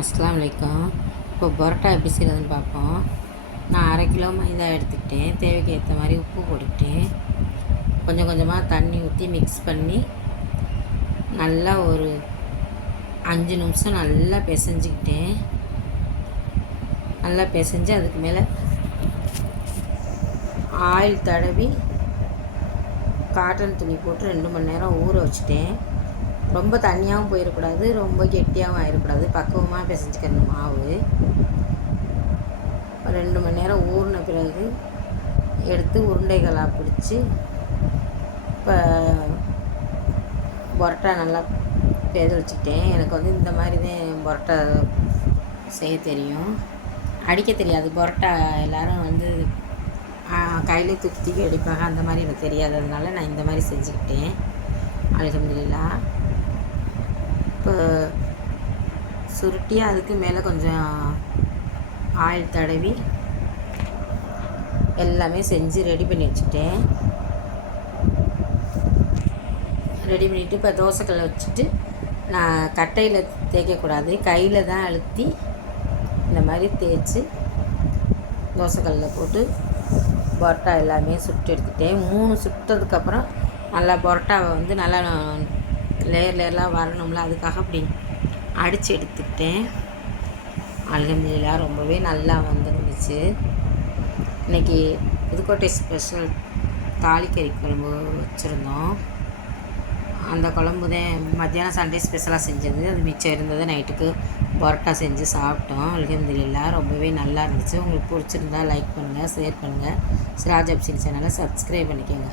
அஸ்லாம் வலைக்கம் இப்போ பரோட்டா எப்படி செய்கிறதுன்னு பார்ப்போம். நான் அரை கிலோ மைதா எடுத்துக்கிட்டேன். தேவைக்கு ஏற்ற மாதிரி உப்பு போட்டுக்கிட்டேன். கொஞ்சம் கொஞ்சமாக தண்ணி ஊற்றி மிக்ஸ் பண்ணி நல்லா ஒரு அஞ்சு நிமிஷம் நல்லா பிசைஞ்சிக்கிட்டேன். நல்லா பிசைஞ்சு அதுக்கு மேலே ஆயில் தடவி காட்டன் துணி போட்டு ரெண்டு மணி நேரம் ஊற வச்சுட்டேன். ரொம்ப தண்ணியாகவும் போயிடக்கூடாது ரொம்ப கெட்டியாகவும் ஆயிடக்கூடாது பக்குவமாக பிசைஞ்சிக்கணும் மாவு. ரெண்டு மணி நேரம் ஊறின பிறகு எடுத்து உருண்டைகளாக பிடிச்சி இப்போ பொரட்டா நல்லா பேதளிச்சிட்டேன் எனக்கு வந்து இந்த மாதிரி தான் பொரட்டா செய்ய தெரியும். அடிக்க தெரியாது. பொரட்டா எல்லோரும் வந்து கையிலே தூக்கி தூக்கி அடிப்பாங்க. அந்த மாதிரி எனக்கு தெரியாது. அதனால நான் இந்த மாதிரி செஞ்சுக்கிட்டேன். அலகம்துல்லா இப்போ சுருட்டி அதுக்கு மேலே கொஞ்சம் ஆயில் தடவி எல்லாமே செஞ்சு ரெடி பண்ணி வச்சுட்டேன். ரெடி பண்ணிவிட்டு இப்போ தோசைக்கல்லை வச்சுட்டு நான் கட்டையில் தேய்க்கக்கூடாது. கையில் தான் அழுத்தி இந்த மாதிரி தேய்ச்சி தோசைக்கல்லில் போட்டு பரோட்டா எல்லாமே சுட்டு எடுத்துட்டேன். மூணு சுட்டதுக்கப்புறம் நல்லா பரோட்டாவை வந்து நல்லா லேயர் லேயர்லாம் வரணும்ல அதுக்காக அப்படி அடித்து எடுத்துக்கிட்டேன். அலகம்துல்லா ரொம்பவே நல்லா வந்துருந்துச்சு. இன்றைக்கி புதுக்கோட்டை ஸ்பெஷல் தாலிக்கறி குழம்பு வச்சுருந்தோம். அந்த குழம்பு தான் மத்தியானம் சண்டே ஸ்பெஷலாக செஞ்சது. அது மிச்சம் இருந்தது நைட்டுக்கு பரோட்டா செஞ்சு சாப்பிட்டோம். அலகம்துல்லா ரொம்பவே நல்லா இருந்துச்சு. உங்களுக்கு பிடிச்சிருந்தா லைக் பண்ணுங்கள் ஷேர் பண்ணுங்கள் சிராஜ் அப்சின் சேனலை சப்ஸ்கிரைப் பண்ணிக்கோங்க.